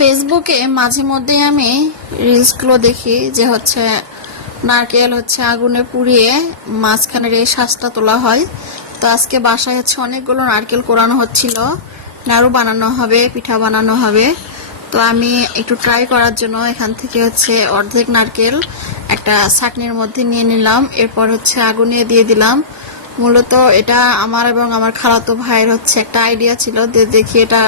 ফেসবুকে মাঝে মধ্যে আমি রিলসগুলো দেখি যে হচ্ছে নারকেল হচ্ছে আগুনে পুড়িয়ে মাঝখানের এই শাঁসটা তোলা হয়। তো আজকে বাসায় হচ্ছে অনেকগুলো নারকেল কোরানো হচ্ছিল, নাড়ু বানানো হবে, পিঠা বানানো হবে। তো আমি একটু ট্রাই করার জন্য এখান থেকে হচ্ছে অর্ধেক নারকেল একটা ছাঁকনির মধ্যে নিয়ে নিলাম, এরপর হচ্ছে আগুনে দিয়ে দিলাম। মূলত এটা আমার এবং আমার খালাতো ভাইয়ের হচ্ছে একটা আইডিয়া ছিল, দেখি এটা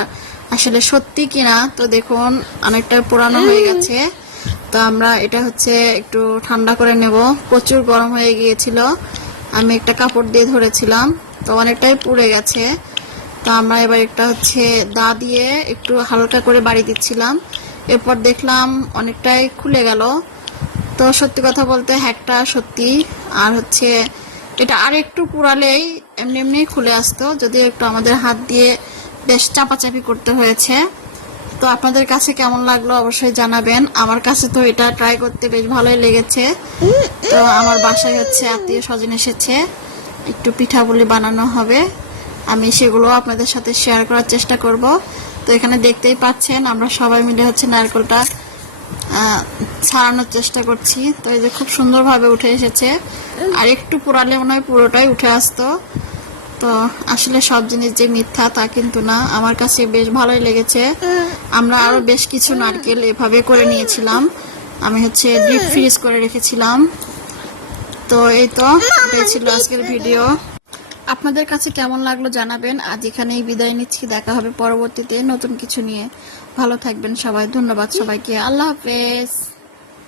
আসলে সত্যি কিনা। তো দেখুন অনেকটা পুরানো হয়ে গেছে। তো আমরা এটা হচ্ছে একটু ঠান্ডা করে নেব। প্রচুর গরম হয়ে গিয়েছিল, আমি একটা কাপড় দিয়ে ধরেছিলাম, তো অনেকটাই পুড়ে গেছে। তো আমরা এবার একটা হচ্ছে দা দিয়ে একটু হালকা করে বাড়ি দিচ্ছিলাম, এরপর দেখলাম অনেকটাই খুলে গেল। তো সত্যি কথা বলতে হ্যাকটা সত্যি। আর হচ্ছে এটা আর একটু পুরালেই এমনি এমনি খুলে আসতো, যদি একটু আমাদের হাত দিয়ে বেশ চাপাচাপি করতে হয়েছে। তো আপনাদের কাছে কেমন লাগলো অবশ্যই জানাবেন। আমার কাছে তো এটা ট্রাই করতে বেশ ভালোই লেগেছে। তো আমার বাসায় হচ্ছে আত্মীয় স্বজন এসেছে, একটু পিঠাপুলি বানানো হবে, আমি সেগুলো আপনাদের সাথে শেয়ার করার চেষ্টা করব। তো এখানে দেখতেই পাচ্ছেন আমরা সবাই মিলে হচ্ছে নারকেলটা ছাড়ানোর চেষ্টা করছি। তো এই যে খুব সুন্দরভাবে উঠে এসেছে, আর একটু পোড়ালে মনে হয় পুরোটাই উঠে আসতো। তো আসলে সব জিনিস যে মিথ্যা তা কিন্তু না, আমার কাছে বেশ ভালোই লেগেছে। আমরা আরো বেশ কিছু নারকেল এভাবে করে নিয়েছিলাম, আমি হচ্ছে ডিপ ফ্রিজ করে রেখেছিলাম। তো এই তো এটাই ছিল আজকের ভিডিও। আপনাদের কাছে কেমন লাগলো জানাবেন। আজ এখানেই বিদায় নিচ্ছি, দেখা হবে পরবর্তীতে নতুন কিছু নিয়ে। ভালো থাকবেন সবাই, ধন্যবাদ সবাইকে, আল্লাহ হাফেজ।